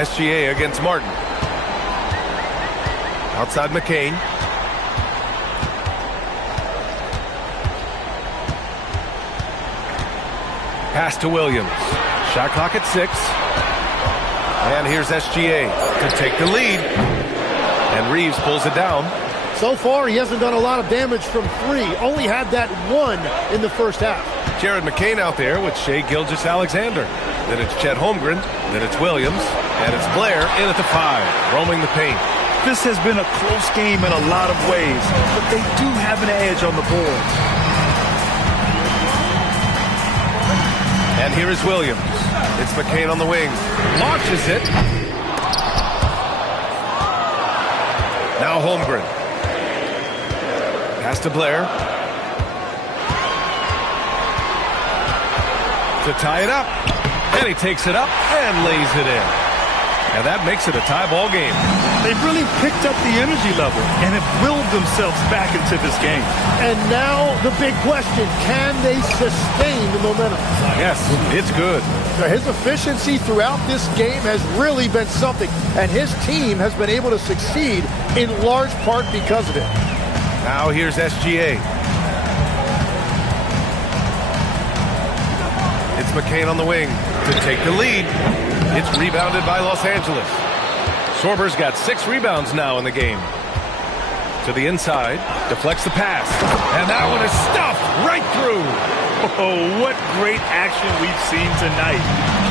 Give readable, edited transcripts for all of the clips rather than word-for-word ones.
SGA against Martin. Outside McCain. Pass to Williams. Shot clock at 6. And here's SGA to take the lead. And Reeves pulls it down. So far, he hasn't done a lot of damage from 3. Only had that 1 in the first half. Jared McCain out there with Shai Gilgeous-Alexander. Then it's Chet Holmgren. Then it's Williams. And it's Blair in at the 5, roaming the paint. This has been a close game in a lot of ways, but they do have an edge on the boards. And here is Williams. It's McCain on the wing. Launches it. Now Holmgren. Pass to Blair. To tie it up. And he takes it up and lays it in. And that makes it a tie ball game. They've really picked up the energy level and have willed themselves back into this game. And now the big question, can they sustain the momentum? Yes, it's good. His efficiency throughout this game has really been something, and his team has been able to succeed in large part because of it. Now here's SGA. It's McCain on the wing to take the lead. It's rebounded by Los Angeles. Sorber's got 6 rebounds now in the game. To the inside, deflects the pass. And that one is stuffed right through. Oh, what great action we've seen tonight.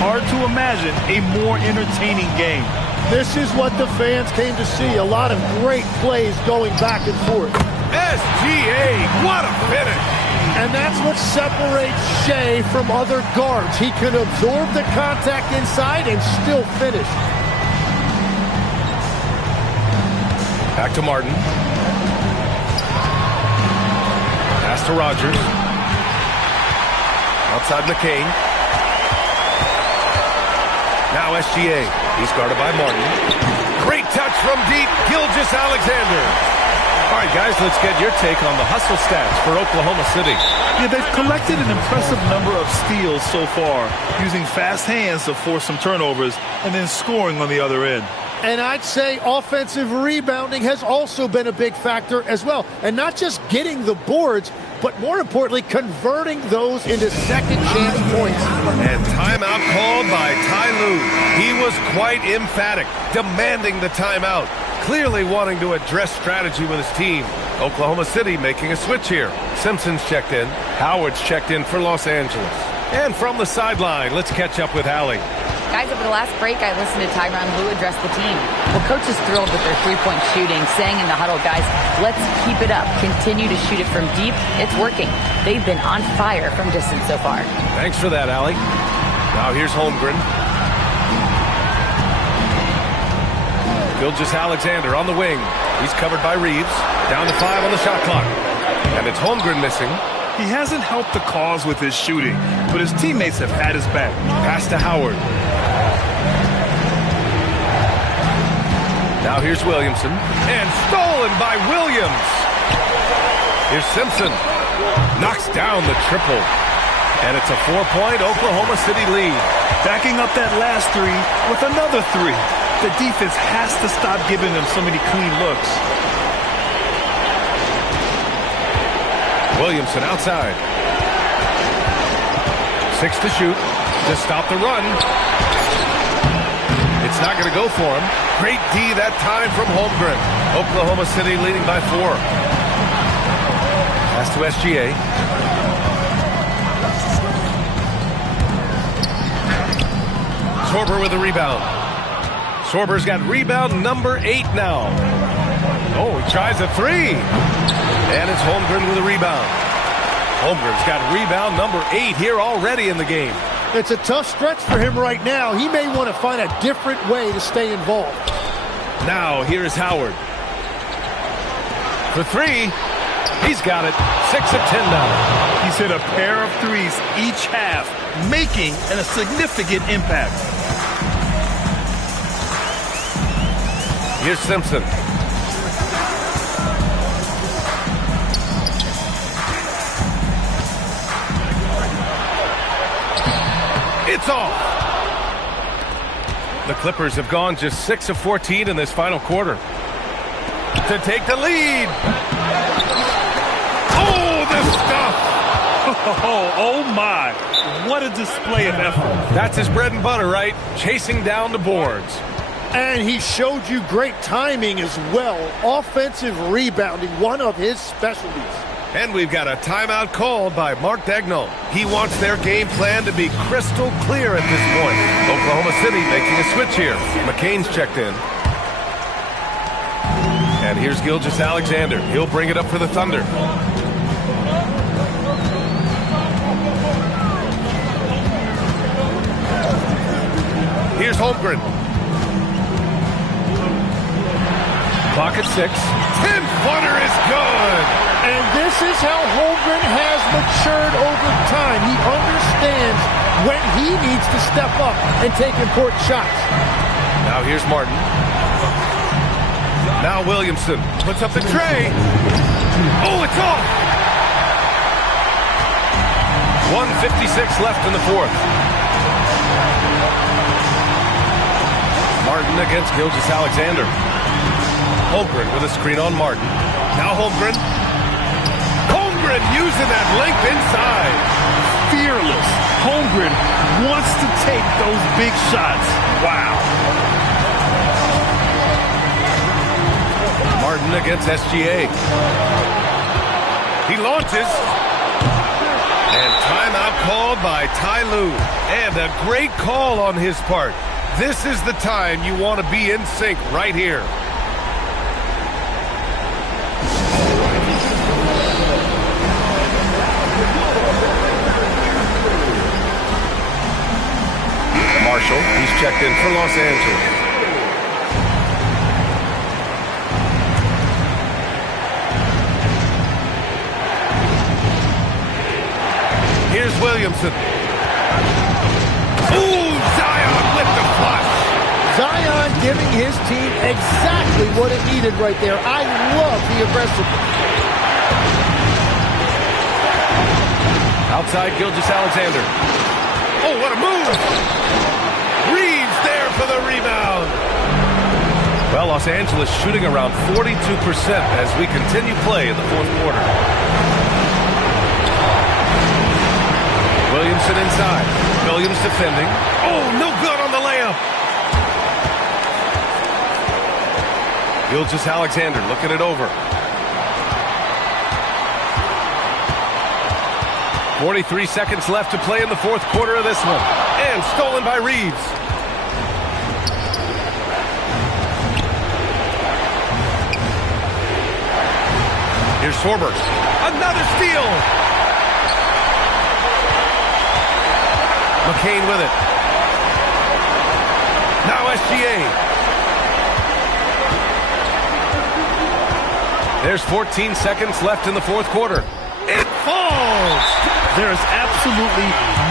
Hard to imagine a more entertaining game. This is what the fans came to see. A lot of great plays going back and forth. SGA, what a finish. And that's what separates Shai from other guards. He can absorb the contact inside and still finish. Back to Martin. Pass to Rogers. Outside McCain. Now SGA. He's guarded by Martin. Great touch from deep. Gilgeous-Alexander. All right, guys, let's get your take on the hustle stats for Oklahoma City. Yeah, they've collected an impressive number of steals so far, using fast hands to force some turnovers and then scoring on the other end. And I'd say offensive rebounding has also been a big factor as well. And not just getting the boards, but more importantly, converting those into second chance points. And timeout called by Ty Lue. He was quite emphatic, demanding the timeout. Clearly wanting to address strategy with his team. Oklahoma City making a switch here. Simpson's checked in. Howard's checked in for Los Angeles. And from the sideline, let's catch up with Allie. Guys, over the last break, I listened to Tyronn Lue address the team. Well, coach is thrilled with their three-point shooting, saying in the huddle, guys, let's keep it up. Continue to shoot it from deep. It's working. They've been on fire from distance so far. Thanks for that, Allie. Now here's Holmgren. Gilgeous-Alexander on the wing. He's covered by Reeves. Down to 5 on the shot clock. And it's Holmgren missing. He hasn't helped the cause with his shooting, but his teammates have had his back. Pass to Howard. Now here's Williamson. And stolen by Williams. Here's Simpson. Knocks down the triple. And it's a 4-point Oklahoma City lead. Backing up that last 3 with another 3. The defense has to stop giving them so many clean looks. Williamson outside. 6 to shoot to stop the run. It's not going to go for him. Great D that time from Holmgren. Oklahoma City leading by 4. Pass to SGA. Sorber with a rebound. Sorber's got rebound number 8 now. Oh, he tries a 3. And it's Holmgren with a rebound. Holmgren's got rebound number 8 here already in the game. It's a tough stretch for him right now. He may want to find a different way to stay involved. Now, here is Howard. For 3, he's got it. 6 of 10 now. He's hit a pair of 3s each half, making a significant impact. Here's Simpson. It's off. The Clippers have gone just 6 of 14 in this final quarter. To take the lead. Oh, the stuff. Oh, my. What a display of effort. That's his bread and butter, right? Chasing down the boards. And he showed you great timing as well. Offensive rebounding, one of his specialties. And we've got a timeout called by Mark Daigneault. He wants their game plan to be crystal clear at this point. Oklahoma City making a switch here. McCain's checked in. And here's Gilgeous-Alexander. He'll bring it up for the Thunder. Here's Holmgren. Clock at 6. 10-footer is good. And this is how Holmgren has matured over time. He understands when he needs to step up and take important shots. Now here's Martin. Now Williamson puts up the tray. Oh, it's off. 1:56 left in the fourth. Martin against Gilgeous-Alexander. Holmgren with a screen on Martin. Now Holmgren. Holmgren using that length inside. Fearless. Holmgren wants to take those big shots. Wow. Martin against SGA. He launches. And timeout called by Ty Lue. And a great call on his part. This is the time you want to be in sync right here. Marshall, he's checked in for Los Angeles. Here's Williamson. Ooh, Zion with the flush. Zion giving his team exactly what it needed right there. I love the aggressiveness. Outside Gilgeous-Alexander. Oh, what a move! Reeves there for the rebound. Well, Los Angeles shooting around 42% as we continue play in the fourth quarter. Williamson inside. Williams defending. Oh, no good on the layup. Gilgeous-Alexander looking it over. 43 seconds left to play in the fourth quarter of this one. And stolen by Reeves. Here's Sorber. Another steal. McCain with it. Now SGA. There's 14 seconds left in the fourth quarter. It falls. There is absolutely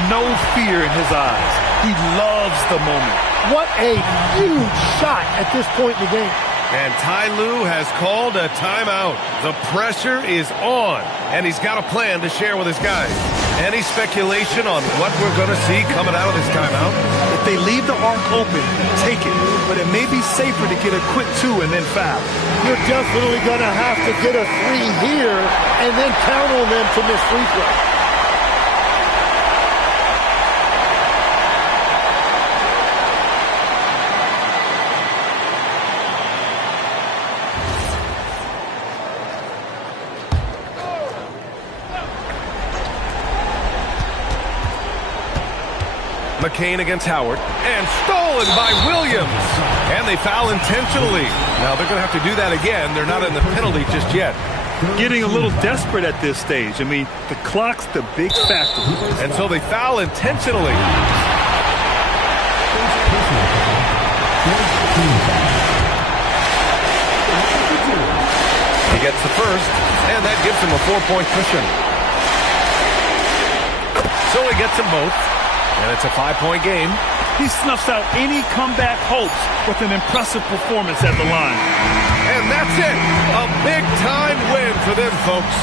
no fear in his eyes. He loves the moment. What a huge shot at this point in the game. And Ty Lue has called a timeout. The pressure is on, and he's got a plan to share with his guys. Any speculation on what we're going to see coming out of this timeout? If they leave the arc open, take it. But it may be safer to get a quick 2 and then foul. You're definitely going to have to get a 3 here and then count on them to miss free throws. McCain against Howard. And stolen by Williams. And they foul intentionally. Now they're going to have to do that again. They're not in the penalty just yet. Getting a little desperate at this stage. I mean, the clock's the big factor. And so they foul intentionally. He gets the first, and that gives him a 4-point cushion. So he gets them both. And it's a 5-point game. He snuffs out any comeback hopes with an impressive performance at the line. And that's it. A big-time win for them, folks.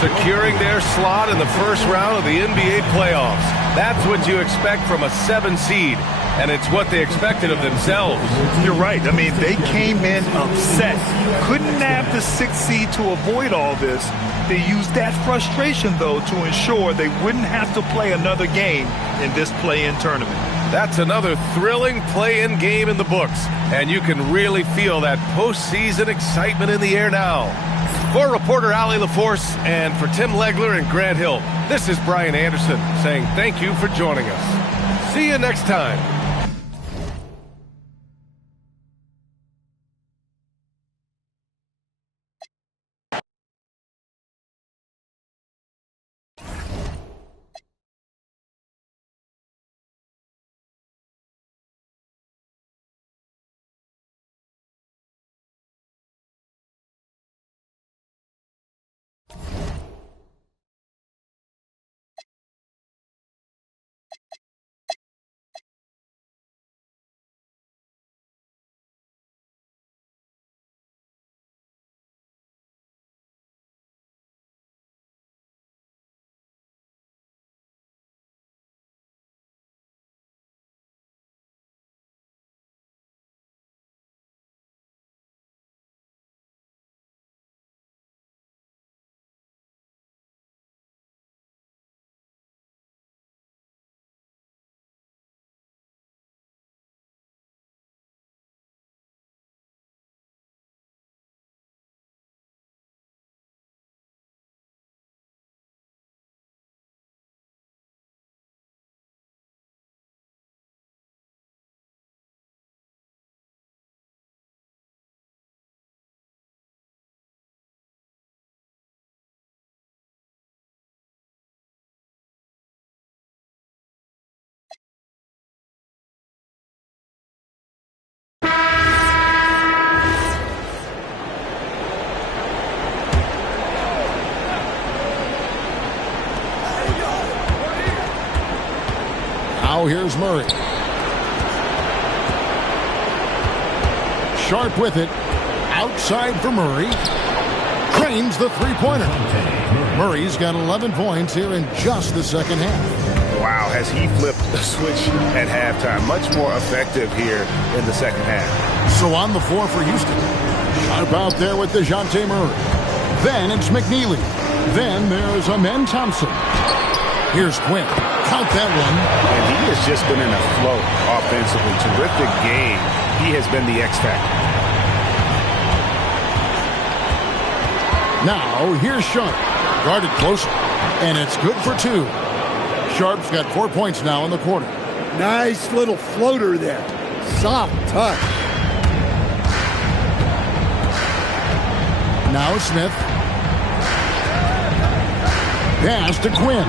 Securing their slot in the first round of the NBA playoffs. That's what you expect from a 7 seed. and it's what they expected of themselves. You're right. I mean, they came in upset. Couldn't nab the 6th seed to avoid all this. They used that frustration, though, to ensure they wouldn't have to play another game in this play-in tournament. That's another thrilling play-in game in the books, and you can really feel that postseason excitement in the air now. For reporter Ali LaForce and for Tim Legler and Grant Hill, this is Brian Anderson saying thank you for joining us. See you next time. Now here's Murray. Sharp with it. Outside for Murray. Drains the three-pointer. Murray's got 11 points here in just the second half. Wow, has he flipped the switch at halftime. Much more effective here in the second half. So on the floor for Houston. Sharp out there with DeJounte Murray. Then it's McNeely. Then there's Amen Thompson. Here's Quinn. Count that one. And he has just been in a flow offensively. Terrific game. He has been the X factor. Now here's Sharp. Guarded closer. And it's good for two. Sharp's got 4 points now in the quarter. Nice little floater there. Soft touch. Now Smith. Pass to Quinn.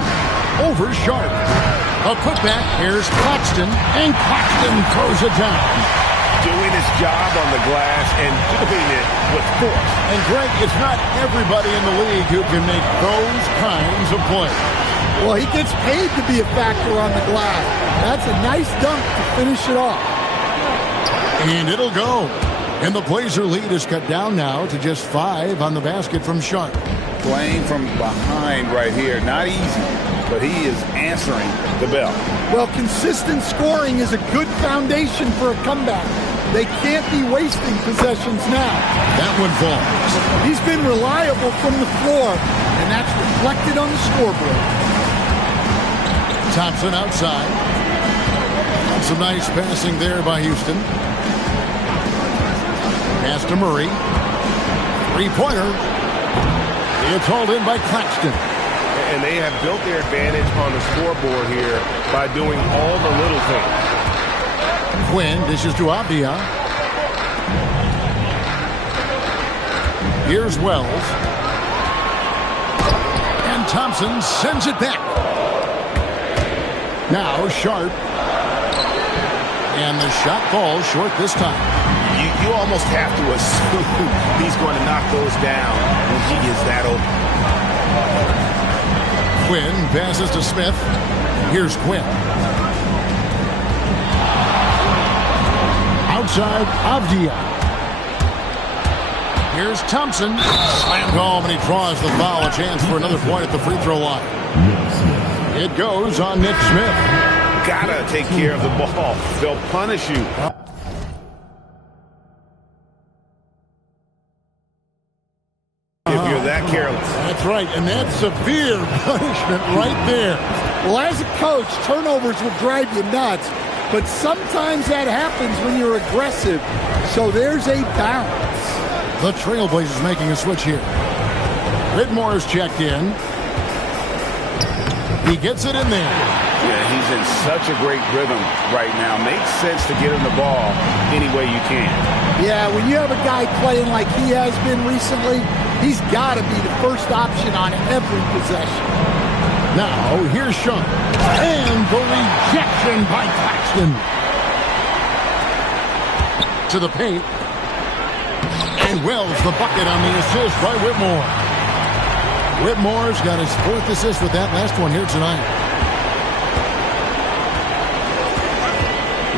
Over Sharp. A putback. Here's Claxton. And Claxton throws it down. Doing his job on the glass and doing it with force. And Greg, it's not everybody in the league who can make those kinds of plays. Well, he gets paid to be a factor on the glass. That's a nice dunk to finish it off. And it'll go. And the Blazer lead is cut down now to just 5 on the basket from Sharp. Playing from behind right here. Not easy, but he is answering the bell. Well, consistent scoring is a good foundation for a comeback. They can't be wasting possessions now. That one falls. He's been reliable from the floor, and that's reflected on the scoreboard. Thompson outside. Some nice passing there by Houston. Pass to Murray. Three-pointer. It's hauled in by Claxton. And they have built their advantage on the scoreboard here by doing all the little things. Quinn dishes to Abdia. Here's Wells. And Thompson sends it back. Now Sharp. And the shot falls short this time. You almost have to assume he's going to knock those down when he is that open. Quinn passes to Smith. Here's Quinn. Outside, Avdia. Here's Thompson. Slammed home, and he draws the foul. A chance for another point at the free throw line. It goes on Nick Smith. gotta take care of the ball. They'll punish you. If you're that careless. That's right, and that's severe punishment right there. Well, as a coach, turnovers will drive you nuts, but sometimes that happens when you're aggressive. So there's a balance. The Trailblazers making a switch here. Whitmore's checked in. He gets it in there. Yeah, he's in such a great rhythm right now. Makes sense to get him the ball any way you can. Yeah, when you have a guy playing like he has been recently, he's got to be the first option on every possession. Now, here's Sean. And the rejection by Claxton. To the paint. And Wells the bucket on the assist by Whitmore. Whitmore's got his 4th assist with that last one here tonight.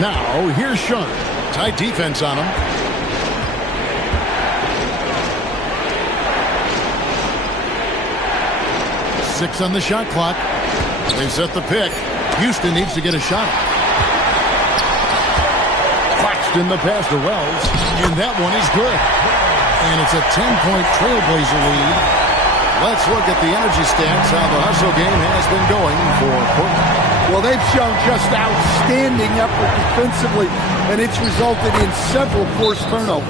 Now, here's Sean. Tight defense on him. Six on the shot clock. They set the pick. Houston needs to get a shot. Claxton the pass to Wells. And that one is good. And it's a 10-point Trailblazer lead. Let's look at the energy stats, how the hustle game has been going for Portland. Well, they've shown just outstanding effort defensively, and it's resulted in several forced turnovers.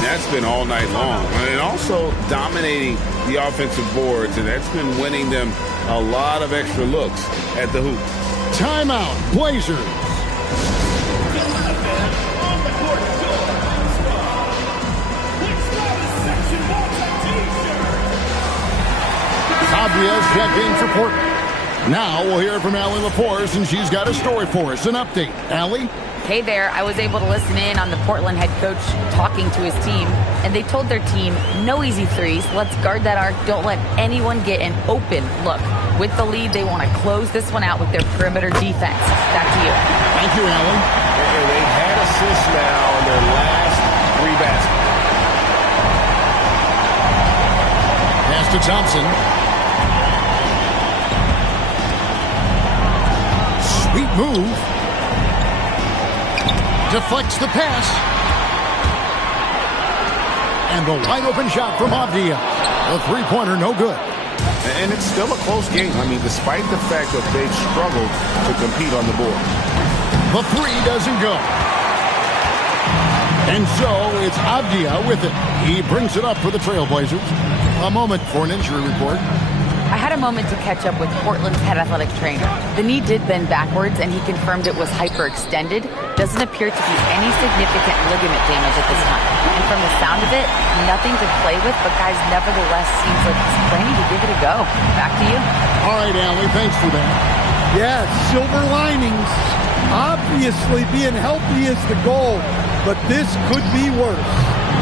That's been all night long. And also dominating the offensive boards, and that's been winning them a lot of extra looks at the hoop. Timeout, Blazers. Fabia's checked in for Portland. Now we'll hear from Allie LaForce, and she's got a story for us. An update. Allie? Hey there, I was able to listen in on the Portland head coach talking to his team, and they told their team, no easy threes, let's guard that arc, don't let anyone get an open look. With the lead, they want to close this one out with their perimeter defense. Back to you. Thank you, Allie. And they've had assists now in their last 3 baskets. Pass to Thompson. Sweet move. Deflects the pass. And the wide open shot from Avdia. The three-pointer no good. And it's still a close game. I mean, despite the fact that they've struggled to compete on the board. The three doesn't go. And so it's Avdia with it. He brings it up for the Trailblazers. A moment for an injury report. I had a moment to catch up with Portland's head athletic trainer. The knee did bend backwards, and he confirmed it was hyperextended. Doesn't appear to be any significant ligament damage at this time. And from the sound of it, nothing to play with, but guys, nevertheless, seems like he's planning to give it a go. Back to you. All right, Allie, thanks for that. Yeah, silver linings. Obviously, being healthy is the goal, but this could be worse.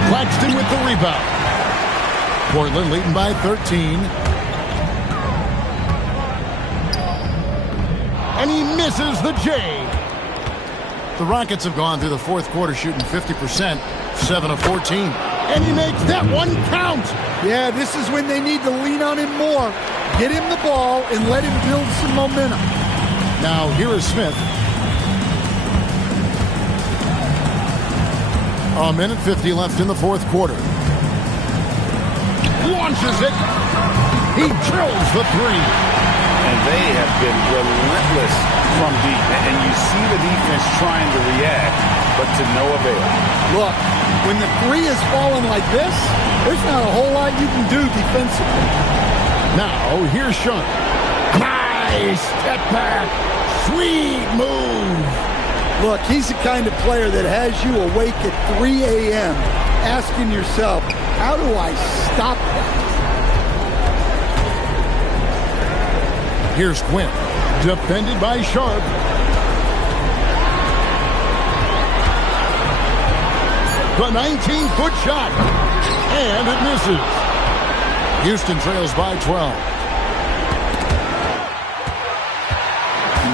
Claxton with the rebound. Portland leading by 13. And he misses the J. The Rockets have gone through the 4th quarter shooting 50%, 7 of 14. And he makes that one count. Yeah, this is when they need to lean on him more. Get him the ball and let him build some momentum. Now, here is Smith. A minute 50 left in the 4th quarter. Launches it. He drills the three. And they have been relentless from deep. And you see the defense trying to react, but to no avail. Look, when the three is falling like this, there's not a whole lot you can do defensively. Now, here's Sean. Nice step back. Sweet move. Look, he's the kind of player that has you awake at 3 a.m. asking yourself, how do I stop that? Here's Quinn, defended by Sharp. The 19-foot shot, and it misses. Houston trails by 12.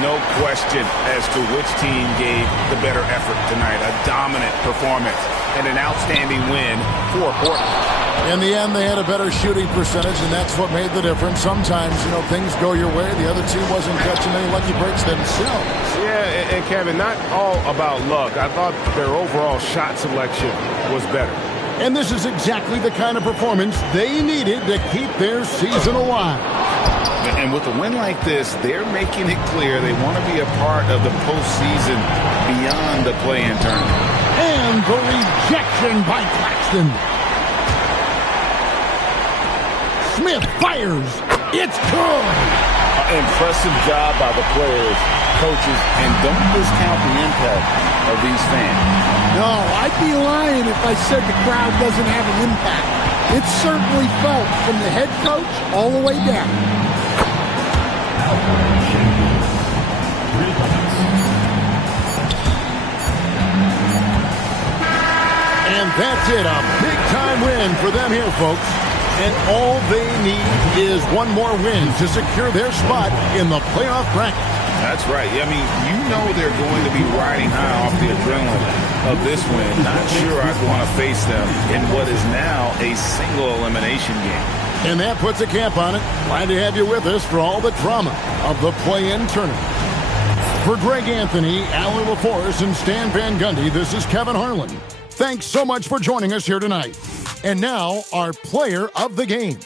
no question as to which team gave the better effort tonight. A dominant performance and an outstanding win for Portland. In the end, they had a better shooting percentage, and that's what made the difference. Sometimes, things go your way. The other team wasn't catching any lucky breaks themselves. Yeah, and Kevin, not all about luck. I thought their overall shot selection was better. And this is exactly the kind of performance they needed to keep their season alive. And with a win like this, they're making it clear they want to be a part of the postseason beyond the play-in tournament. And the rejection by Claxton. Smith fires. It's good. Impressive job by the players, coaches, and don't discount the impact of these fans. No, I'd be lying if I said the crowd doesn't have an impact. It's certainly felt from the head coach all the way down. And that's it, a big-time win for them here, folks. And all they need is one more win to secure their spot in the playoff bracket. That's right. I mean, they're going to be riding high off the adrenaline of this win. Not sure I'd want to face them in what is now a single elimination game. And that puts a cap on it. Glad to have you with us for all the drama of the play-in tournament. For Greg Anthony, Alan LaForce, and Stan Van Gundy, this is Kevin Harlan. Thanks so much for joining us here tonight. And now, our player of the game.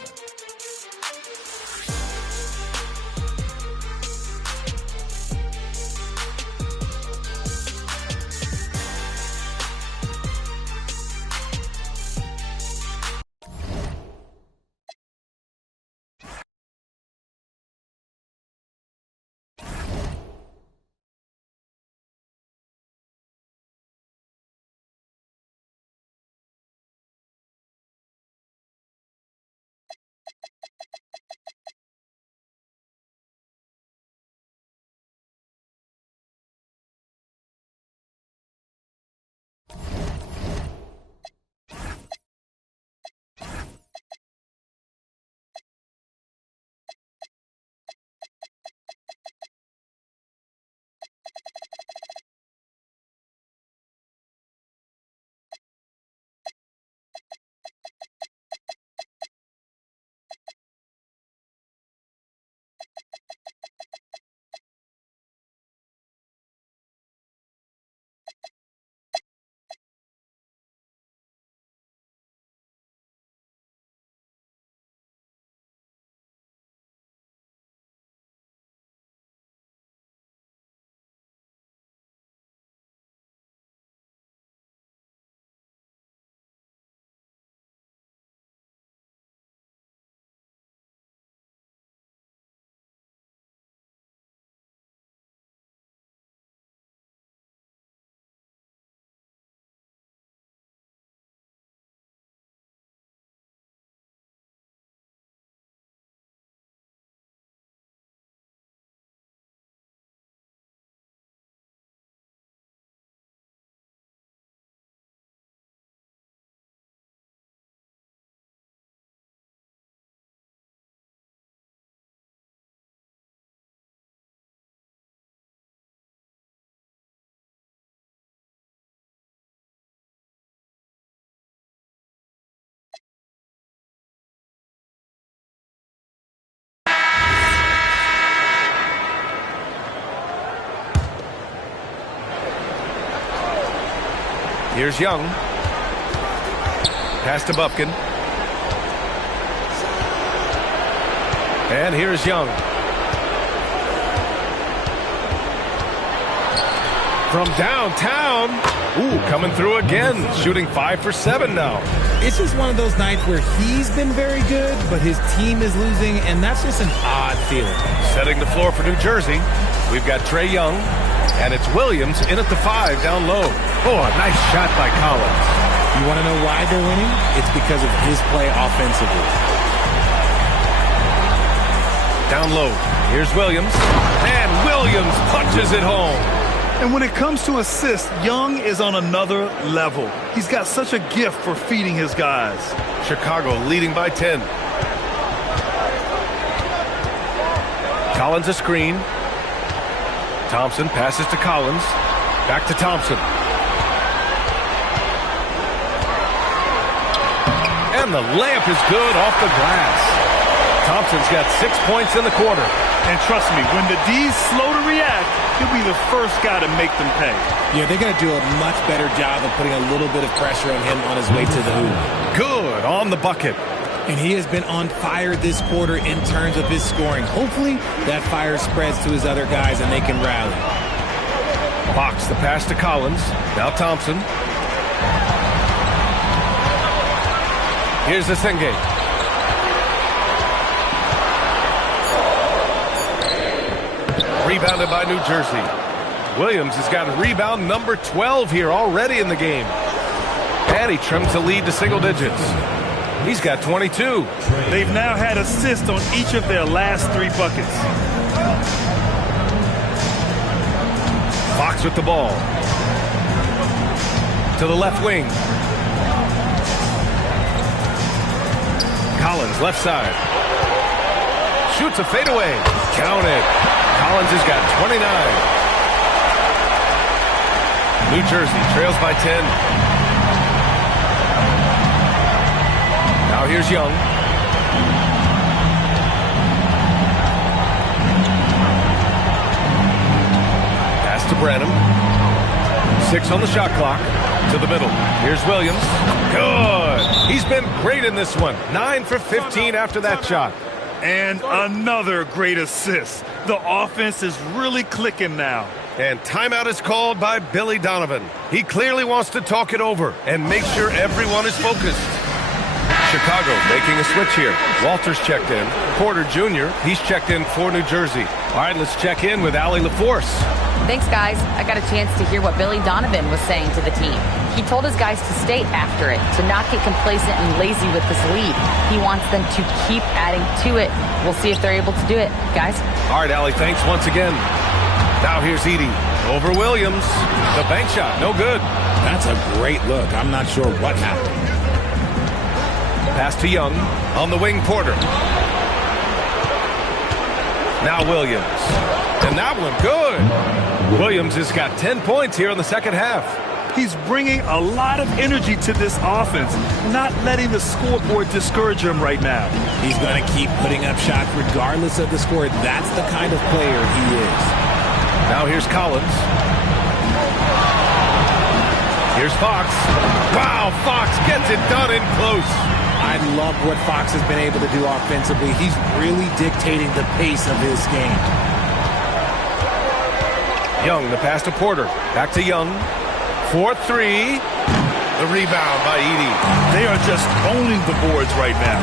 Here's Young. Pass to Bufkin. And here's Young. From downtown. Ooh, coming through again. Shooting 5 for 7 now. It's just one of those nights where he's been very good, but his team is losing, and that's just an odd feeling. Setting the floor for New Jersey, we've got Trae Young, and it's Williams in at the 5 down low. Oh, a nice shot by Collins. You want to know why they're winning? It's because of his play offensively. Down low, here's Williams, and Williams punches it home. And when it comes to assists, Young is on another level. He's got such a gift for feeding his guys. Chicago leading by 10. Collins a screen. Thompson passes to Collins. Back to Thompson. And the layup is good off the glass. Thompson's got 6 points in the quarter. And trust me, when the D's slow to react, he'll be the first guy to make them pay. Yeah, they got to do a much better job of putting a little bit of pressure on him on his way to the hoop. Good on the bucket. And he has been on fire this quarter in terms of his scoring. Hopefully, that fire spreads to his other guys and they can rally. Fox, the pass to Collins. Now Thompson. Here's the Senge. Rebounded by New Jersey. Williams has got rebound number 12 here already in the game. And he trims the lead to single digits. He's got 22. They've now had assists on each of their last 3 buckets. Fox with the ball. To the left wing. Collins, left side. Shoots a fadeaway. Counted. Collins has got 29. New Jersey trails by 10. Now here's Young. Pass to Branham. 6 on the shot clock. To the middle. Here's Williams. Good. He's been great in this one. 9 for 15 after that shot. And another great assist. The offense is really clicking now. And timeout is called by Billy Donovan. He clearly wants to talk it over and make sure everyone is focused. Chicago making a switch here. Walters checked in. Porter Jr., he's checked in for New Jersey. All right, let's check in with Allie LaForce. Thanks, guys. I got a chance to hear what Billy Donovan was saying to the team. He told his guys to stay after it, to not get complacent and lazy with this lead. He wants them to keep adding to it. We'll see if they're able to do it, guys. All right, Allie, thanks once again. Now here's Edey over Williams. The bank shot, no good. That's a great look. I'm not sure what happened. Pass to Young. On the wing, Porter. Now Williams. And that one, good. Williams has got 10 points here in the second half. He's bringing a lot of energy to this offense, not letting the scoreboard discourage him right now. He's going to keep putting up shots regardless of the score. That's the kind of player he is. Now here's Collins. Here's Fox. Wow, Fox gets it done in close. I love what Fox has been able to do offensively. He's really dictating the pace of his game. Young, the pass to Porter. Back to Young. 4-3. The rebound by Edey. They are just owning the boards right now.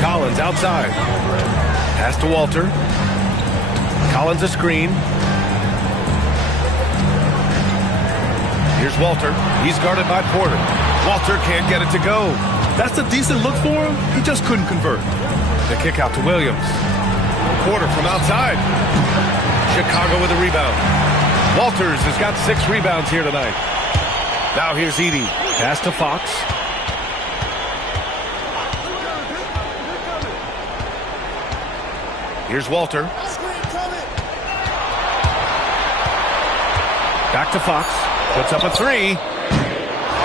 Collins outside. Pass to Walter. Collins a screen. Here's Walter. He's guarded by Porter. Walter can't get it to go. That's a decent look for him. He just couldn't convert. The kick out to Williams. Porter from outside. Chicago with a rebound. Walters has got 6 rebounds here tonight. Now here's Edey. Pass to Fox. Here's Walter. Back to Fox. Puts up a 3.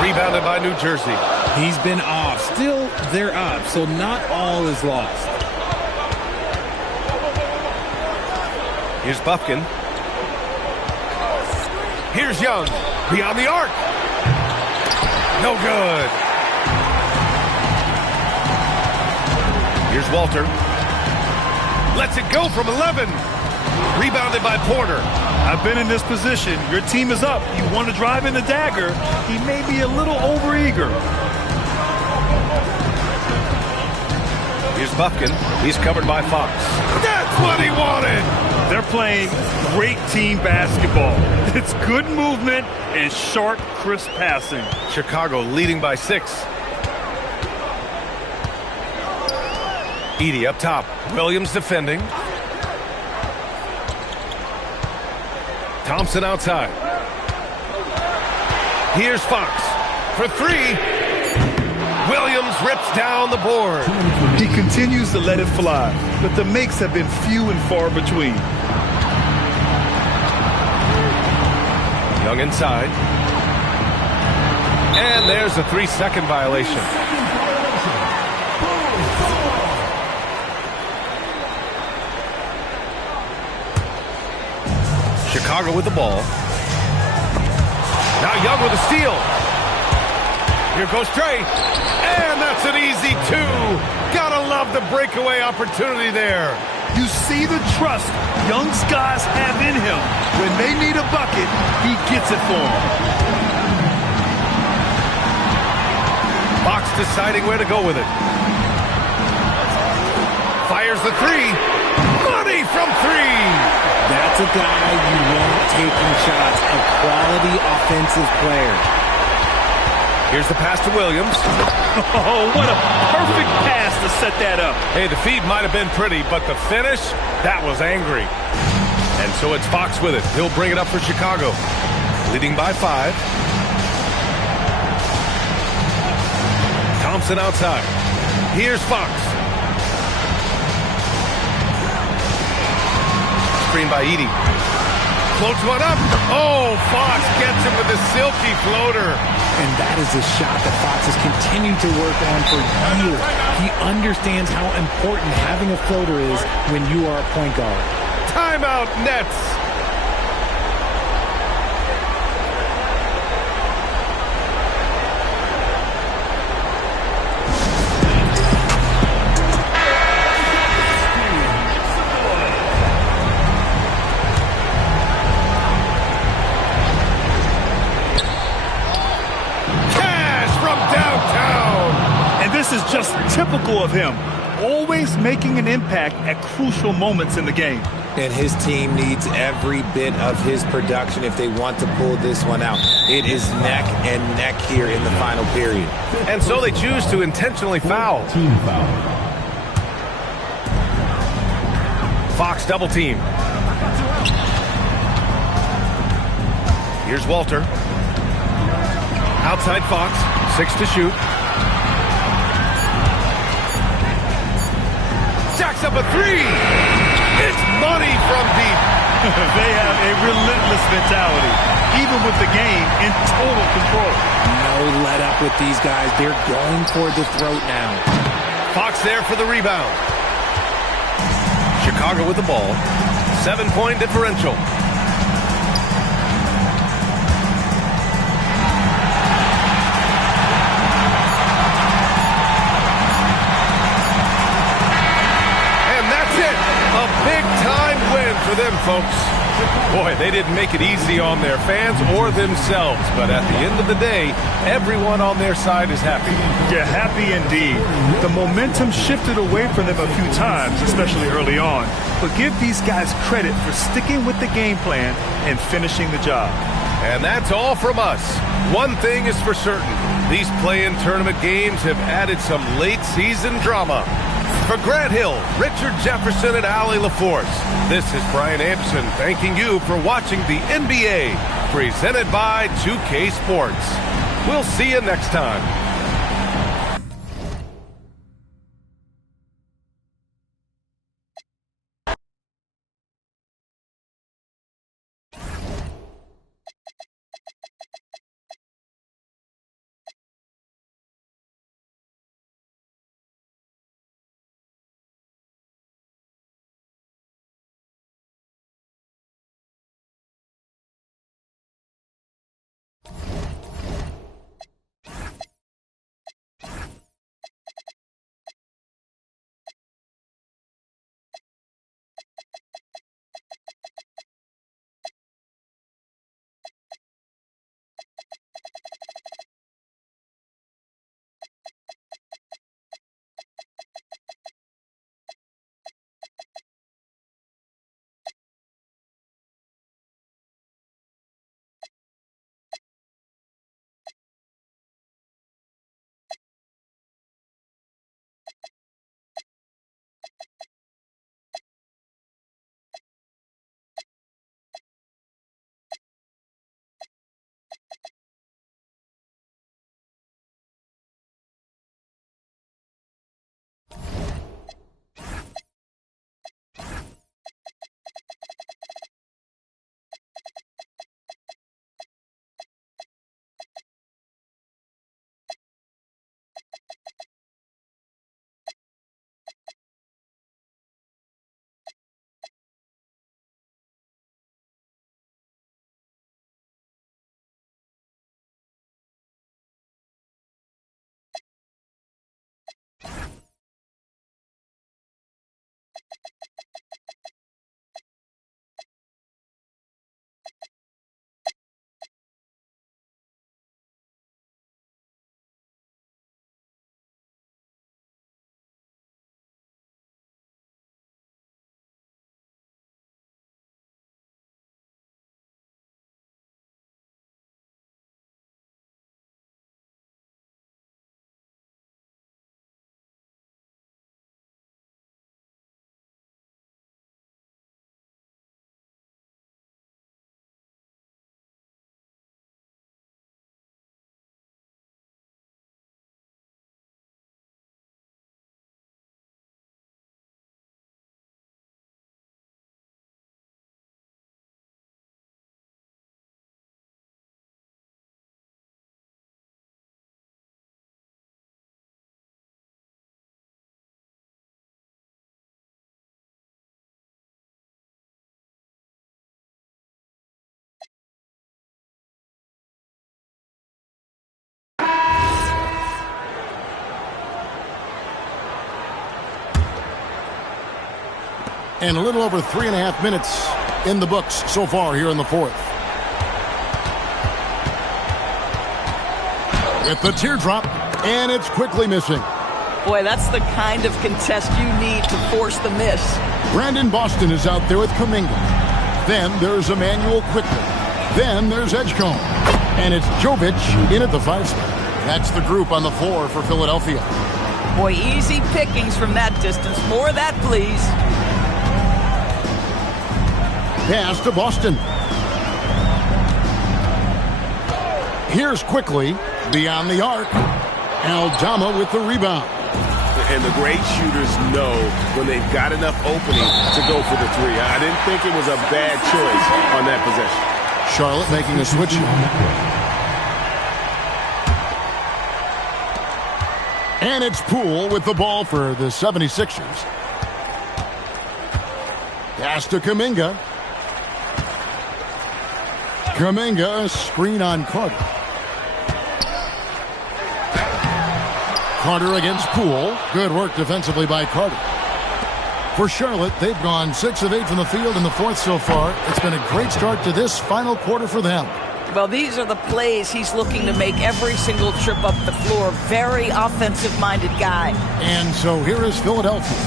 Rebounded by New Jersey. He's been off. Still, they're up, so not all is lost. Here's Bufkin. Here's Young. Beyond the arc. No good. Here's Walter. Lets it go from 11. Rebounded by Porter. I've been in this position. Your team is up. You want to drive in the dagger. He may be a little overeager. Here's Bufkin. He's covered by Fox. That's what he wanted. They're playing great team basketball. It's good movement and sharp, crisp passing. Chicago leading by 6. Edey up top. Williams defending. Thompson outside. Here's Fox for 3. Williams rips down the board. He continues to let it fly, but the makes have been few and far between. Young inside. And there's a 3-second violation. Chicago with the ball. Now Young with a steal. Here goes Trey. And that's an easy 2. Gotta love the breakaway opportunity there. You see the trust Young's guys have in him. When they need a bucket, he gets it for them. Fox deciding where to go with it. Fires the 3. Money from 3. That's a guy you want taking shots, a quality offensive player. Here's the pass to Williams. Oh, what a perfect pass to set that up. Hey, the feed might have been pretty, but the finish, that was angry. And so it's Fox with it. He'll bring it up for Chicago. Leading by 5. Thompson outside. Here's Fox. Screen by Edey. Floats one up. Oh, Fox gets him with the silky floater. And that is a shot that Fox has continued to work on for years. He understands how important having a floater is when you are a point guard. Timeout Nets. This is just typical of him, always making an impact at crucial moments in the game. And his team needs every bit of his production if they want to pull this one out. It is neck and neck here in the final period. And so they choose to intentionally foul. Team foul. Fox double team. Here's Walter. Outside Fox, 6 to shoot. Jacks up a 3. It's money from deep. They have a relentless mentality, even with the game in total control. No let up with these guys. They're going for the throat now. Fox there for the rebound. Chicago with the ball. 7-point differential. A big-time win for them, folks. Boy, they didn't make it easy on their fans or themselves, but at the end of the day, everyone on their side is happy. Yeah, happy indeed. The momentum shifted away from them a few times, especially early on. But give these guys credit for sticking with the game plan and finishing the job. And that's all from us. One thing is for certain. These play-in tournament games have added some late-season drama. For Grant Hill, Richard Jefferson, and Allie LaForce, this is Brian Anderson thanking you for watching the NBA, presented by 2K Sports. We'll see you next time. And a little over 3.5 minutes in the books so far here in the fourth. With the teardrop, and it's quickly missing. Boy, that's the kind of contest you need to force the miss. Brandon Boston is out there with Kuminga. Then there's Emmanuel Quickly. Then there's Edgecombe. And it's Jovic in at the 5 spot. That's the group on the floor for Philadelphia. Boy, easy pickings from that distance. More of that, please. Pass to Boston. Here's Quickly beyond the arc. Aldama with the rebound. And the great shooters know when they've got enough opening to go for the three. I didn't think it was a bad choice on that possession. Charlotte making a switch. And it's Poole with the ball for the 76ers. Pass to Kuminga. Kuminga, screen on Carter. Carter against Poole. Good work defensively by Carter. For Charlotte, they've gone 6 of 8 from the field in the fourth so far. It's been a great start to this final quarter for them. Well, these are the plays he's looking to make every single trip up the floor. Very offensive-minded guy. And so here is Philadelphia.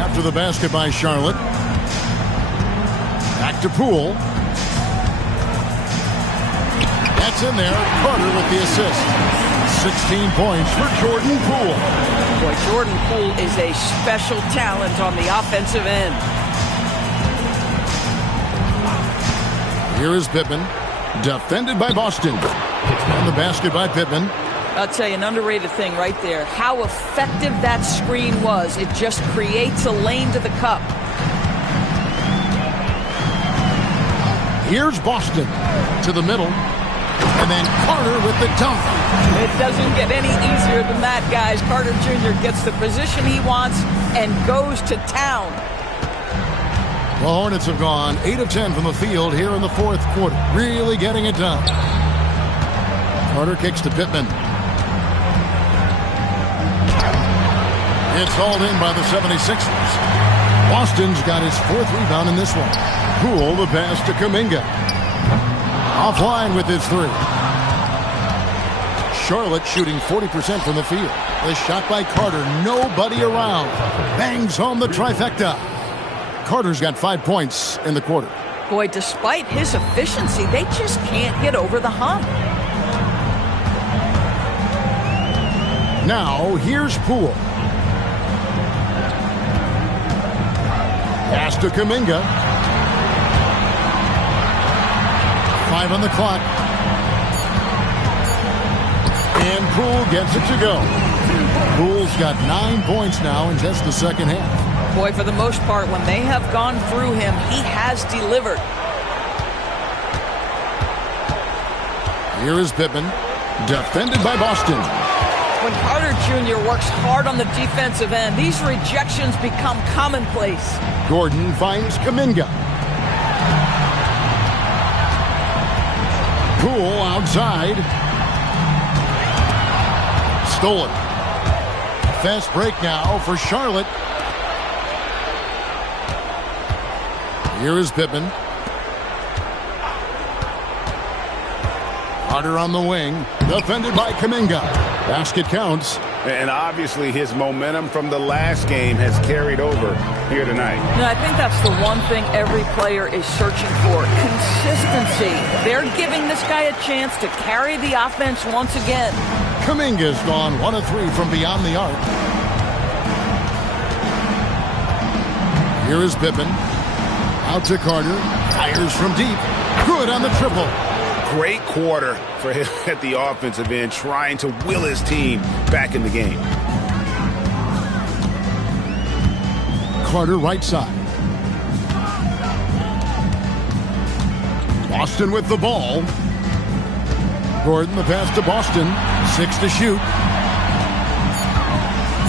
After the basket by Charlotte. Back to Poole. That's in there. Carter with the assist. 16 points for Jordan Poole. Boy, Jordan Poole is a special talent on the offensive end. Here is Pittman. Defended by Boston. And the basket by Pittman. I'll tell you, an underrated thing right there. How effective that screen was. It just creates a lane to the cup. Here's Boston to the middle. And then Carter with the dunk. It doesn't get any easier than that, guys. Carter Jr. gets the position he wants and goes to town. The Hornets have gone 8 of 10 from the field here in the fourth quarter. Really getting it done. Carter kicks to Pittman. It's hauled in by the 76ers. Boston's got his 4th rebound in this one. Poole the pass to Kuminga. Offline with his 3. Charlotte shooting 40% from the field. The shot by Carter. Nobody around. Bangs home the trifecta. Carter's got 5 points in the quarter. Boy, despite his efficiency, they just can't get over the hump. Now, here's Poole. Pass to Kuminga. 5 on the clock. And Poole gets it to go. Poole's got 9 points now in just the second half. Boy, for the most part, when they have gone through him, he has delivered. Here is Pittman. Defended by Boston. When Carter Jr. works hard on the defensive end, these rejections become commonplace. Gordon finds Kuminga. Poole outside. Stolen. Fast break now for Charlotte. Here is Pittman. Carter on the wing. Defended by Kuminga. Basket counts. And obviously his momentum from the last game has carried over here tonight. And I think that's the one thing every player is searching for. Consistency. They're giving this guy a chance to carry the offense once again. Kuminga's gone 1 of 3 from beyond the arc. Here is Pittman. Out to Carter. Fires from deep. Good on the triple. Great quarter for him at the offensive end, trying to will his team back in the game. Carter right side. Boston with the ball. Gordon the pass to Boston. 6 to shoot.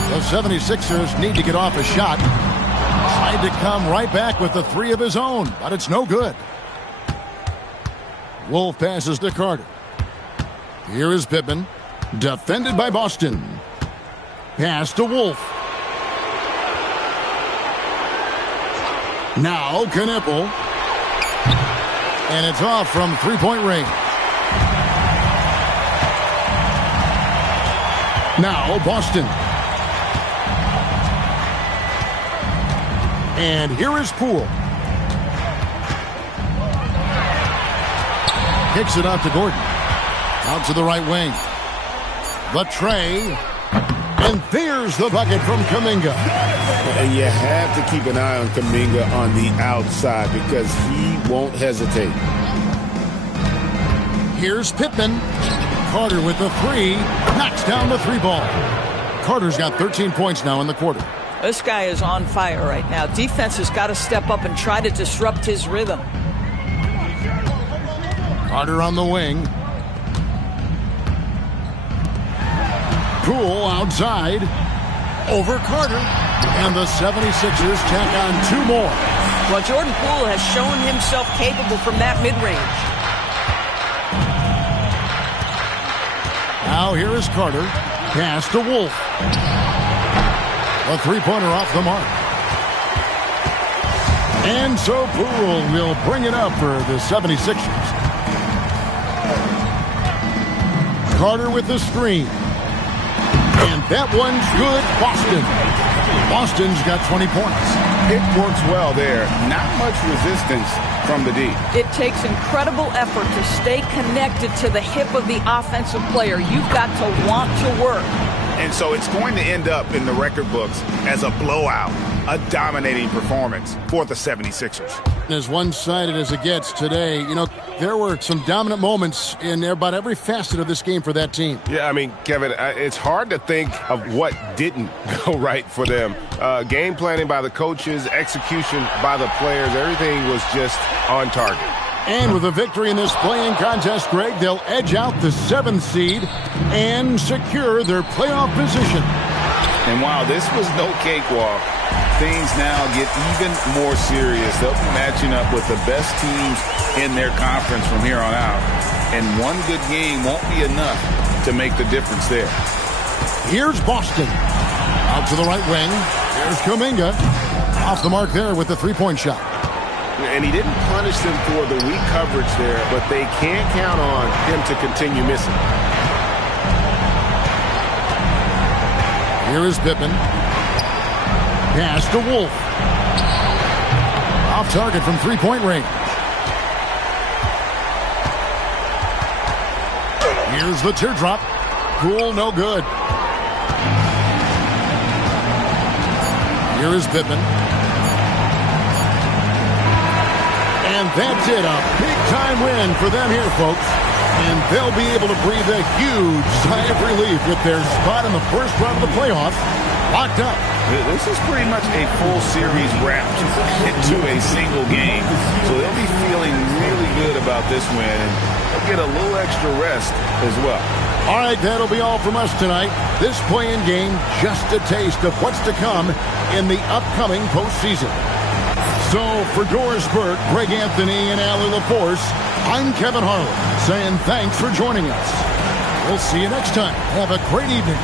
The 76ers need to get off a shot. Tried to come right back with the 3 of his own, but it's no good. Wolf passes to Carter. Here is Pittman. Defended by Boston. Pass to Wolf. Now Knipple. And it's off from three-point range. Now Boston. And here is Poole. Kicks it out to Gordon. Out to the right wing. The tray. And there's the bucket from Kuminga. And you have to keep an eye on Kuminga on the outside because he won't hesitate. Here's Pittman. Carter with the three. Knocks down the three ball. Carter's got 13 points now in the quarter. This guy is on fire right now. Defense has got to step up and try to disrupt his rhythm. Carter on the wing. Poole outside. Over Carter. And the 76ers tack on two more. Well, Jordan Poole has shown himself capable from that mid-range. Now here is Carter. Pass to Wolf. A three-pointer off the mark. And so Poole will bring it up for the 76ers. Carter with the screen. And that one's good. Boston's got 20 points. It works well there. Not much resistance from the D. It takes incredible effort to stay connected to the hip of the offensive player. You've got to want to work. And so it's going to end up in the record books as a blowout, a dominating performance for the 76ers. As one-sided as it gets today, you know, there were some dominant moments in about every facet of this game for that team. Yeah, I mean, Kevin, it's hard to think of what didn't go right for them. Game planning by the coaches, execution by the players, everything was just on target. And with a victory in this play-in contest, Greg, they'll edge out the 7th seed and secure their playoff position. And while this was no cakewalk, things now get even more serious. They'll be matching up with the best teams in their conference from here on out. And one good game won't be enough to make the difference there. Here's Boston. Out to the right wing. Here's Kuminga. Off the mark there with the three-point shot. And he didn't punish them for the weak coverage there, but they can't count on him to continue missing. Here is Pittman. Pass to Wolf. Off target from three-point range. Here's the teardrop. Poole, no good. Here is Pittman. And that's it. A big-time win for them here, folks. And they'll be able to breathe a huge sigh of relief with their spot in the first round of the playoffs locked up. This is pretty much a full series wrapped into a single game. So they'll be feeling really good about this win, and they'll get a little extra rest as well. All right, that'll be all from us tonight. This play-in game, just a taste of what's to come in the upcoming postseason. So for Doris Burke, Greg Anthony, and Allie LaForce, I'm Kevin Harlan saying thanks for joining us. We'll see you next time. Have a great evening.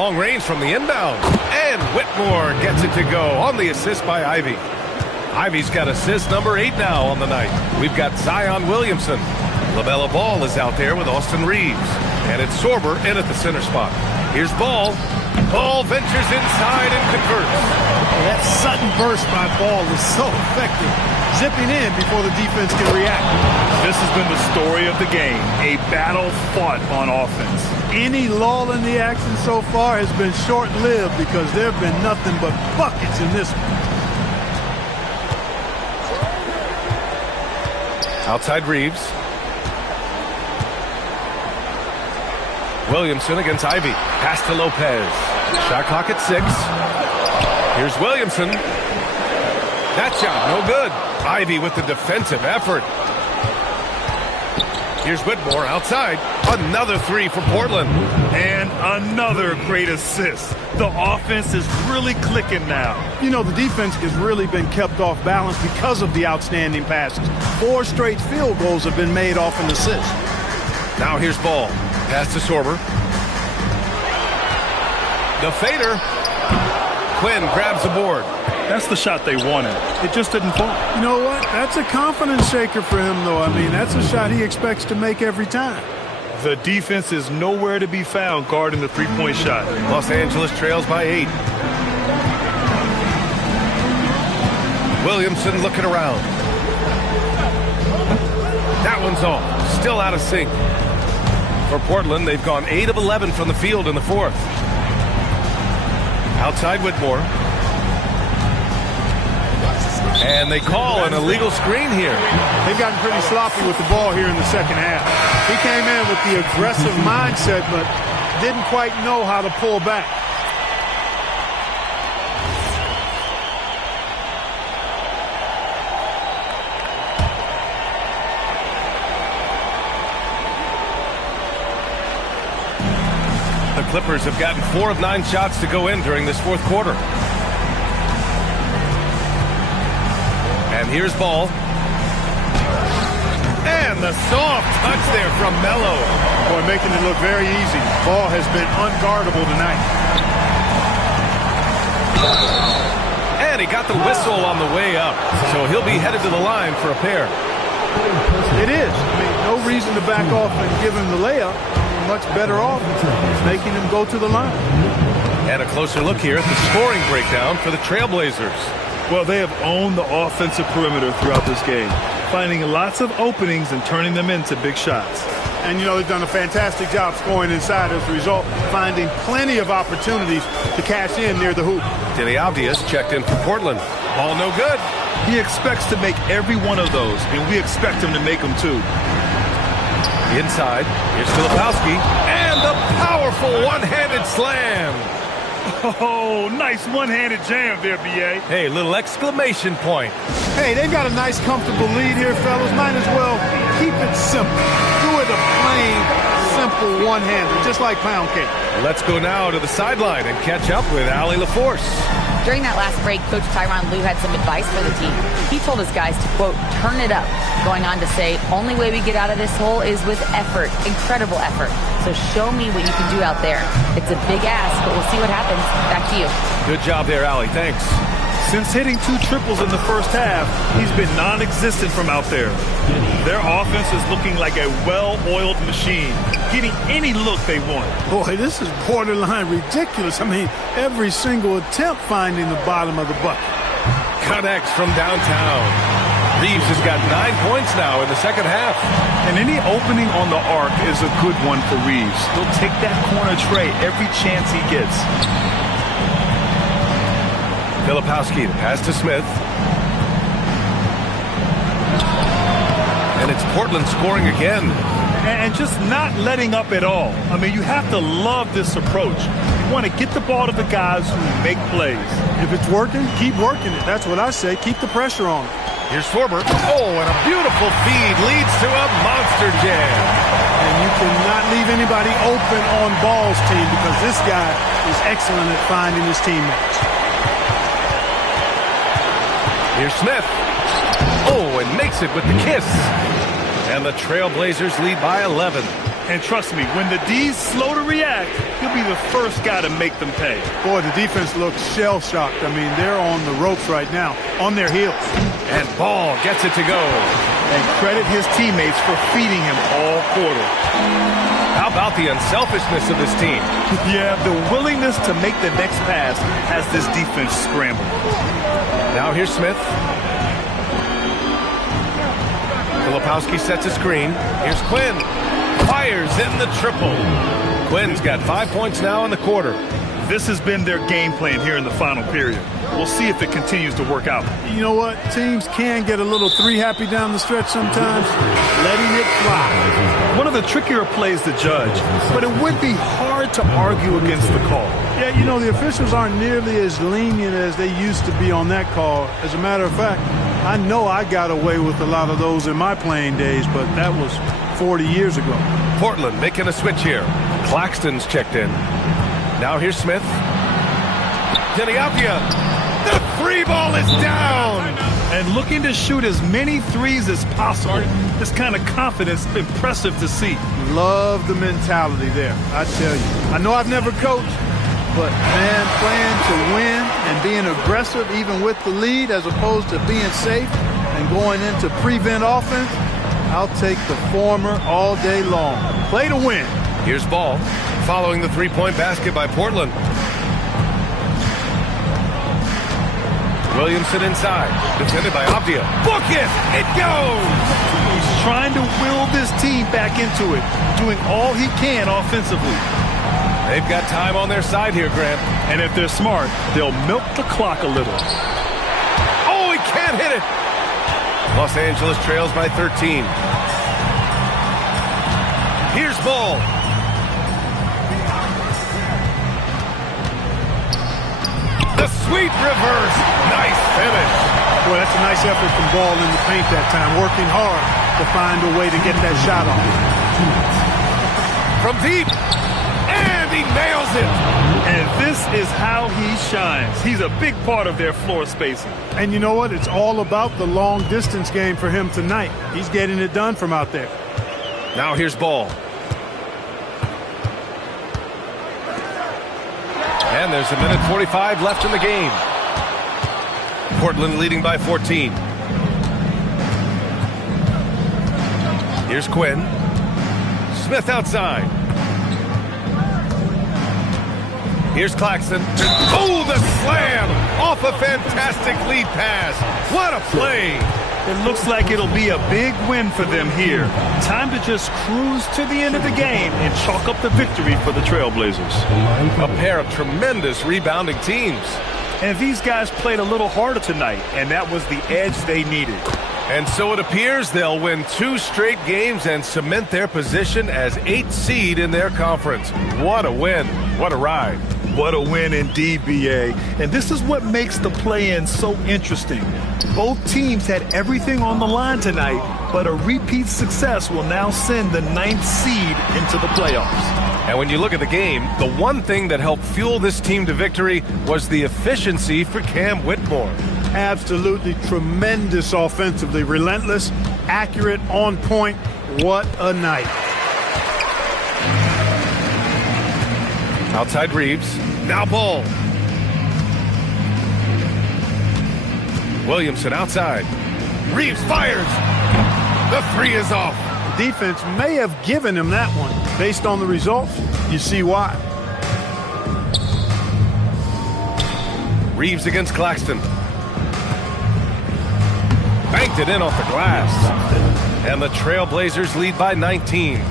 long range from the inbound. And Whitmore gets it to go on the assist by Ivy. Ivy's got assist number 8 now on the night. We've got Zion Williamson. LaMelo Ball is out there with Austin Reeves. And it's Sorber in at the center spot. Here's Ball. Ball ventures inside and converts. Oh, that sudden burst by Ball is so effective. Zipping in before the defense can react. This has been the story of the game. A battle fought on offense. Any lull in the action so far has been short-lived because there have been nothing but buckets in this one. Outside Reeves. Williamson against Ivy. Pass to Lopez. Shot clock at 6. Here's Williamson. That shot, no good. Ivy with the defensive effort. Here's Whitmore outside. Another 3 for Portland. And another great assist. The offense is really clicking now. You know, the defense has really been kept off balance because of the outstanding passes. 4 straight field goals have been made off an assist. Now here's Ball. Pass to Sorber. The fader. Quinn grabs the board. That's the shot they wanted. It just didn't fall. You know what? That's a confidence shaker for him, though. I mean, that's a shot he expects to make every time. The defense is nowhere to be found guarding the three-point shot. Los Angeles trails by 8. Williamson looking around. That one's off. Still out of sync. For Portland, they've gone 8 of 11 from the field in the 4th. Outside Whitmore. And they call an illegal screen here. They've gotten pretty sloppy with the ball here in the second half. He came in with the aggressive mindset, but didn't quite know how to pull back. The Clippers have gotten 4 of 9 shots to go in during this 4th quarter. And here's Ball. And the soft touch there from Melo. Boy, making it look very easy. Ball has been unguardable tonight. And he got the whistle on the way up. So he'll be headed to the line for a pair. It is. I mean, no reason to back off and give him the layup. Much better off making him go to the line. And a closer look here at the scoring breakdown for the Trailblazers. Well, they have owned the offensive perimeter throughout this game, finding lots of openings and turning them into big shots. And, you know, they've done a fantastic job scoring inside as a result, finding plenty of opportunities to cash in near the hoop. Denny Obvious checked in for Portland. Ball no good. He expects to make every one of those, and we expect him to make them too. Inside, here's Filipowski, and the powerful one-handed slam. Oh, nice one-handed jam there, B.A. Hey, little exclamation point. Hey, they've got a nice, comfortable lead here, fellas. Might as well keep it simple. Do it a plain, simple one-hander, just like pound cake. Let's go now to the sideline and catch up with Allie LaForce. During that last break, Coach Tyronn Lue had some advice for the team. He told his guys to, quote, turn it up, going on to say, only way we get out of this hole is with effort, incredible effort. So show me what you can do out there. It's a big ask, but we'll see what happens. Back to you. Good job there, Allie. Thanks. Since hitting 2 triples in the first half, he's been non-existent from out there. Their offense is looking like a well-oiled machine, getting any look they want. Boy, this is borderline ridiculous. I mean, every single attempt finding the bottom of the bucket. Connects from downtown. Reeves has got 9 points now in the second half. And any opening on the arc is a good one for Reeves. He'll take that corner tray every chance he gets. Filipowski, the pass to Smith. And it's Portland scoring again. And just not letting up at all. I mean, you have to love this approach. You want to get the ball to the guys who make plays. If it's working, keep working it. That's what I say. Keep the pressure on. Here's Sorber. Oh, and a beautiful feed leads to a monster jam. And you cannot leave anybody open on Ball's team because this guy is excellent at finding his teammates. Here's Smith. Oh, and makes it with the kiss. And the Trailblazers lead by 11. And trust me, when the D's slow to react, he'll be the first guy to make them pay. Boy, the defense looks shell-shocked. I mean, they're on the ropes right now, on their heels. And Ball gets it to go. And credit his teammates for feeding him all quarter. How about the unselfishness of this team? Yeah, the willingness to make the next pass has this defense scrambling. Now here's Smith. Filipowski sets a screen. Here's Quinn. Fires in the triple. Quinn's got 5 points now in the quarter. This has been their game plan here in the final period. We'll see if it continues to work out. You know what? Teams can get a little three-happy down the stretch sometimes, letting it fly. One of the trickier plays to judge, but it would be hard to argue against the call. Yeah, you know, the officials aren't nearly as lenient as they used to be on that call. As a matter of fact, I know I got away with a lot of those in my playing days, but that was 40 years ago. Portland making a switch here. Claxton's checked in. Now here's Smith. Deniapia. The free ball is down. And looking to shoot as many threes as possible. This kind of confidence, impressive to see. Love the mentality there, I tell you. I know I've never coached, but, man, playing to win and being aggressive even with the lead as opposed to being safe and going into prevent offense, I'll take the former all day long. Play to win. Here's Ball following the three-point basket by Portland. Williamson inside, defended by Avdia. Book it! It goes! He's trying to will this team back into it, doing all he can offensively. They've got time on their side here, Grant. And if they're smart, they'll milk the clock a little. Oh, he can't hit it! Los Angeles trails by 13. Here's Ball. The sweet reverse. Nice finish. Boy, that's a nice effort from Ball in the paint that time, working hard to find a way to get that shot off. From deep. And he nails it. And this is how he shines. He's a big part of their floor spacing. And you know what? It's all about the long distance game for him tonight. He's getting it done from out there. Now here's Ball. And there's a minute 45 left in the game. Portland leading by 14. Here's Quinn. Smith outside. Here's Claxton. Oh, the slam off a fantastic lead pass. What a play. It looks like it'll be a big win for them here. Time to just cruise to the end of the game and chalk up the victory for the Trailblazers. A pair of tremendous rebounding teams. And these guys played a little harder tonight, and that was the edge they needed. And so it appears they'll win 2 straight games and cement their position as 8th seed in their conference. What a win. What a ride. What a win indeed, B.A. And this is what makes the play-in so interesting. Both teams had everything on the line tonight, but a repeat success will now send the 9th seed into the playoffs. And when you look at the game, the one thing that helped fuel this team to victory was the efficiency for Cam Whitmore. Absolutely tremendous offensively. Relentless, accurate, on point. What a night. Outside Reeves. Now Ball. Williamson outside. Reeves fires. The three is off. The defense may have given him that one. Based on the results, you see why. Reeves against Claxton. Banked it in off the glass. And the Trailblazers lead by 19.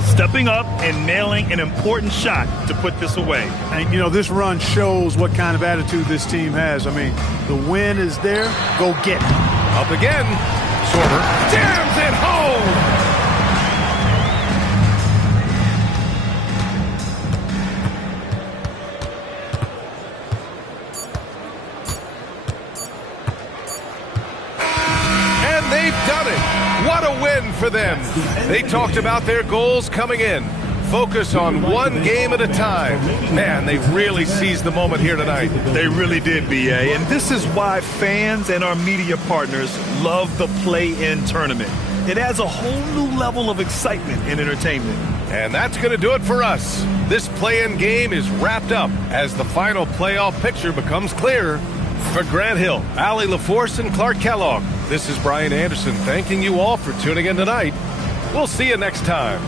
Stepping up and nailing an important shot to put this away. And, you know, this run shows what kind of attitude this team has. I mean, the win is there. Go get it. Up again. Sorter jams it home. And they've done it. What a win for them. They talked about their goals coming in. Focus on one game at a time. Man, they really seized the moment here tonight. They really did, B.A. And this is why fans and our media partners love the play-in tournament. It adds a whole new level of excitement and entertainment. And that's going to do it for us. This play-in game is wrapped up as the final playoff picture becomes clear. For Grant Hill, Allie LaForce, and Clark Kellogg, this is Brian Anderson thanking you all for tuning in tonight. We'll see you next time.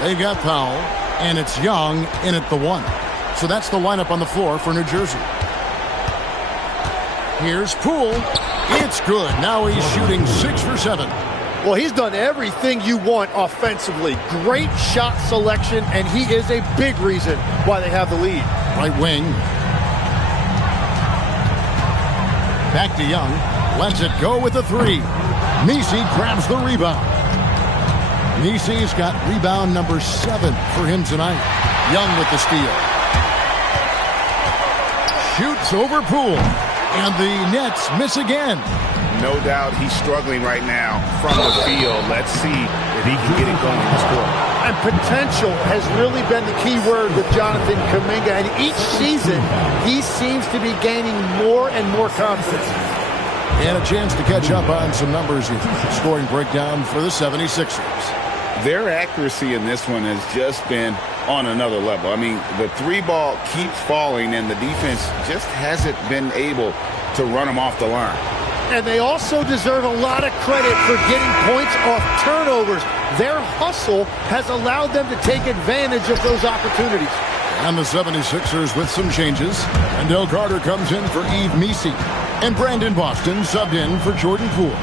They've got Powell, and it's Young in at the 1. So that's the lineup on the floor for New Jersey. Here's Poole. It's good. Now he's shooting 6 for 7. Well, he's done everything you want offensively. Great shot selection, and he is a big reason why they have the lead. Right wing. Back to Young. Lets it go with the 3. Messi grabs the rebound. Messi's got rebound number 7 for him tonight. Young with the steal. Shoots over Poole. And the Nets miss again. No doubt he's struggling right now from the field. Let's see if he can get it going in this quarter. And potential has really been the key word with Jonathan Kuminga. And each season, he seems to be gaining more and more confidence. And a chance to catch up on some numbers here. Scoring breakdown for the 76ers. Their accuracy in this one has just been on another level. I mean, the 3-ball keeps falling, and the defense just hasn't been able to run them off the line. And they also deserve a lot of credit for getting points off turnovers. Their hustle has allowed them to take advantage of those opportunities. And the 76ers with some changes. Wendell Carter comes in for Yves Messi. And Brandon Boston subbed in for Jordan Poole.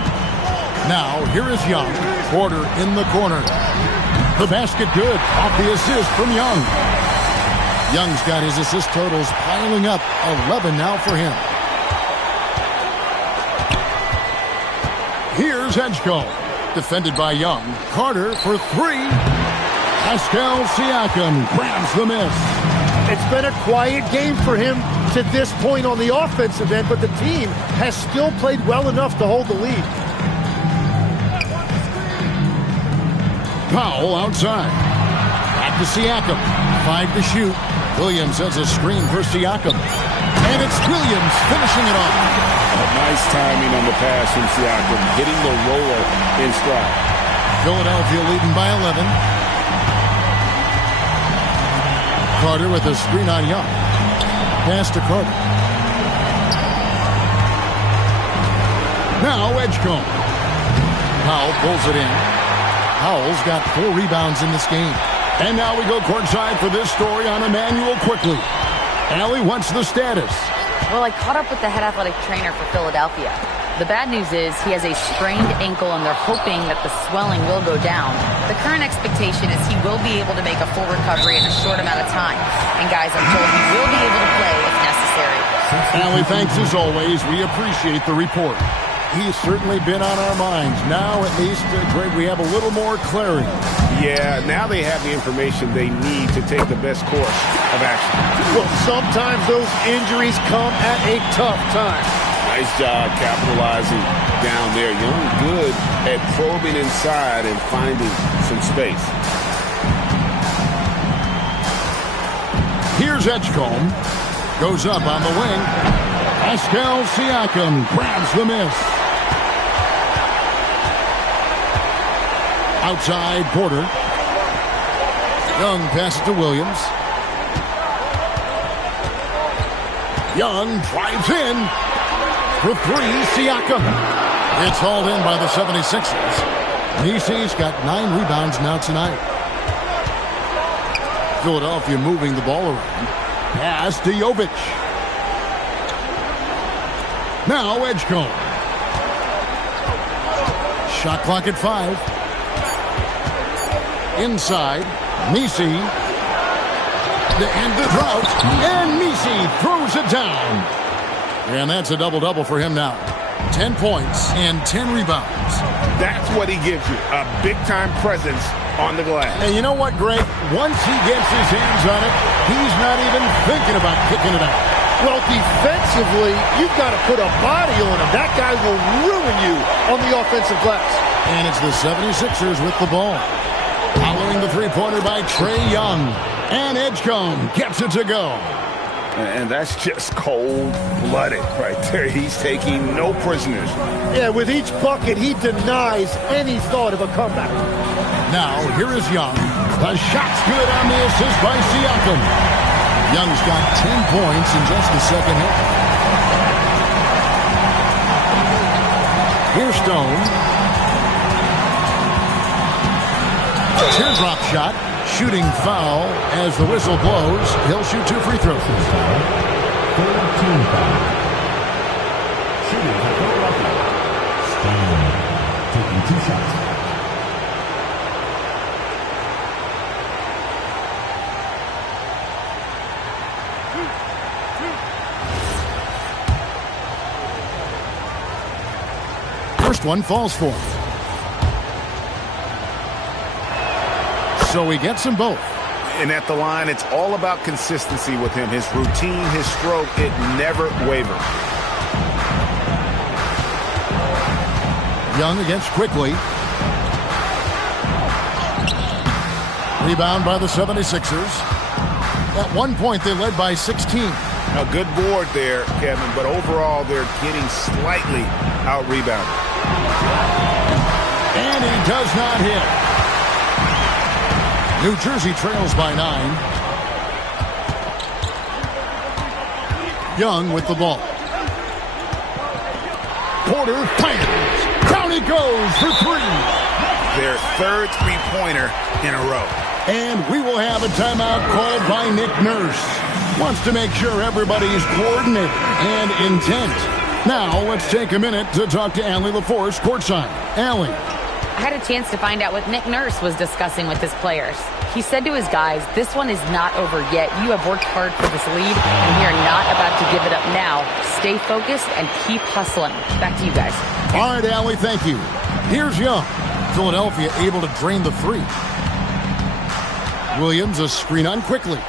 Now, here is Young. Porter in the corner. The basket good. Off the assist from Young. Young's got his assist totals piling up. 11 now for him. Here's Edgecombe. Defended by Young. Carter for 3. Pascal Siakam grabs the miss. It's been a quiet game for him to this point on the offensive end, but the team has still played well enough to hold the lead. Powell outside. Back to Siakam. 5 to shoot. Williams has a screen for Siakam. And it's Williams finishing it off. A nice timing on the pass from Siakam, hitting the roller in stride. Philadelphia leading by 11. Carter with a screen on Young. Pass to Carter. Now Edgecombe. Powell pulls it in. Powell's got 4 rebounds in this game. And now we go courtside for this story on Emmanuel quickly. Allie, what's the status? Well, I caught up with the head athletic trainer for Philadelphia. The bad news is he has a sprained ankle, and they're hoping that the swelling will go down. The current expectation is he will be able to make a full recovery in a short amount of time. And guys, I'm told he will be able to play if necessary. Allie, thanks as always. We appreciate the report. He's certainly been on our minds. Now, at least, Greg, we have a little more clarity. Yeah, now they have the information they need to take the best course of action. Well, sometimes those injuries come at a tough time. Nice job capitalizing down there. Young good at probing inside and finding some space. Here's Edgecombe. Goes up on the wing. Pascal Siakam grabs the miss. Outside Porter. Young passes to Williams. Young drives in. For 3, Siakam. It's hauled in by the 76ers. Nisi's got 9 rebounds now tonight. Philadelphia moving the ball around. Pass to Jovic. Now Edgecombe. Shot clock at 5. Inside. Nisi. To end the drought. And Nisi throws it down. And that's a double-double for him now. 10 points and 10 rebounds. That's what he gives you, a big-time presence on the glass. And you know what, Greg? Once he gets his hands on it, he's not even thinking about kicking it out. Well, defensively, you've got to put a body on him. That guy will ruin you on the offensive glass. And it's the 76ers with the ball. Following the three-pointer by Trae Young. And Edgecombe gets it to go. And that's just cold-blooded right there. He's taking no prisoners. Yeah, with each bucket, he denies any thought of a comeback. Now, here is Young. The shot's good on the assist by Siakam. Young's got 10 points in just the second half. Here's Stone. Teardrop shot. Shooting foul as the whistle blows. He'll shoot 2 free throws. Taking 2 shots. First one falls for him. So he gets them both. And at the line, it's all about consistency with him. His routine, his stroke, it never wavers. Young against Quickly. Rebound by the 76ers. At one point, they led by 16. A good board there, Kevin, but overall, they're getting slightly out-rebounded. And he does not hit. New Jersey trails by 9. Young with the ball. Porter fires. Down he goes for 3. Their third three-pointer in a row. And we will have a timeout called by Nick Nurse. Wants to make sure everybody's coordinated and intent. Now let's take a minute to talk to Allie LaForce courtside. Allie. I had a chance to find out what Nick Nurse was discussing with his players. He said to his guys, this one is not over yet. You have worked hard for this lead, and we are not about to give it up now. Stay focused and keep hustling. Back to you guys. All right, Allie, thank you. Here's Young. Philadelphia able to drain the 3. Williams a screen on Quickly.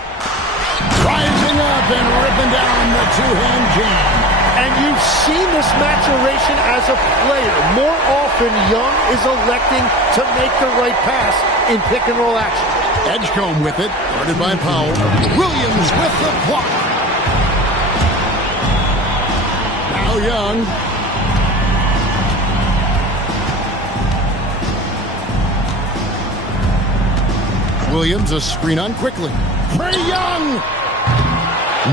Rising up and ripping down the two-hand jam. And you've seen this maturation as a player. More often, Young is electing to make the right pass in pick-and-roll action. Edgecombe with it, guarded by Powell. Williams with the block. Now Young. Williams a screen on quickly. Trae Young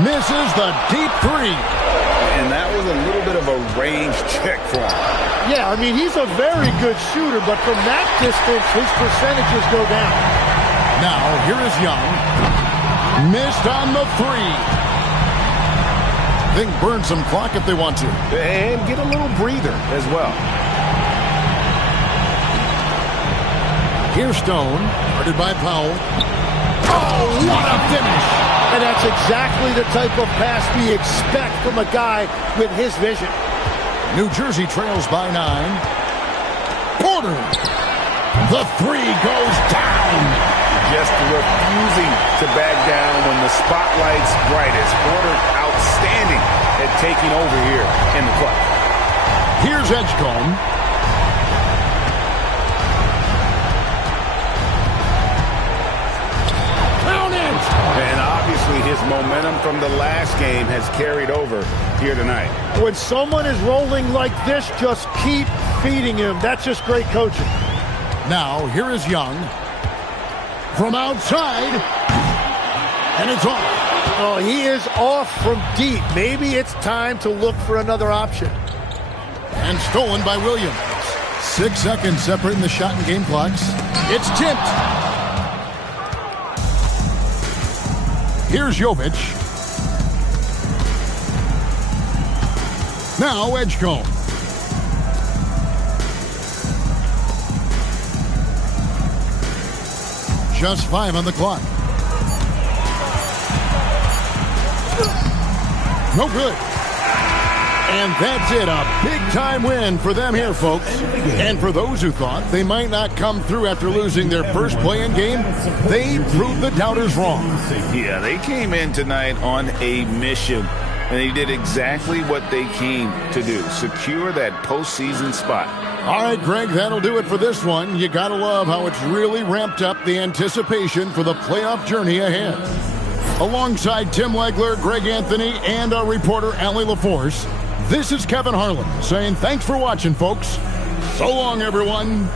misses the deep three. And that was a little bit of a range check for him. Yeah, I mean, he's a very good shooter, but from that distance, his percentages go down. Now, here is Young. Missed on the three. They can burn some clock if they want to. And get a little breather as well. Here's Stone, guarded by Powell. Oh, what a finish! And that's exactly the type of pass we expect from a guy with his vision. New Jersey trails by 9. Porter. The three goes down. Just refusing to back down when the spotlight's brightest. Porter outstanding at taking over here in the clutch. Here's Edgecombe. Count it! And obviously his momentum from the last game has carried over here tonight. When someone is rolling like this, just keep feeding him. That's just great coaching. Now, here is Young. From outside. And it's off. Oh, he is off from deep. Maybe it's time to look for another option. And stolen by Williams. 6 seconds separating the shot and game clocks. It's tipped. Here's Jovic. Now Edgecombe. Just 5 on the clock. No good. And that's it. A big-time win for them here, folks. And for those who thought they might not come through after losing their first play-in game, they proved the doubters wrong. Yeah, they came in tonight on a mission, and they did exactly what they came to do, secure that postseason spot. All right, Greg, that'll do it for this one. You got to love how it's really ramped up the anticipation for the playoff journey ahead. Alongside Tim Legler, Greg Anthony, and our reporter, Allie LaForce, this is Kevin Harlan saying thanks for watching, folks. So long, everyone.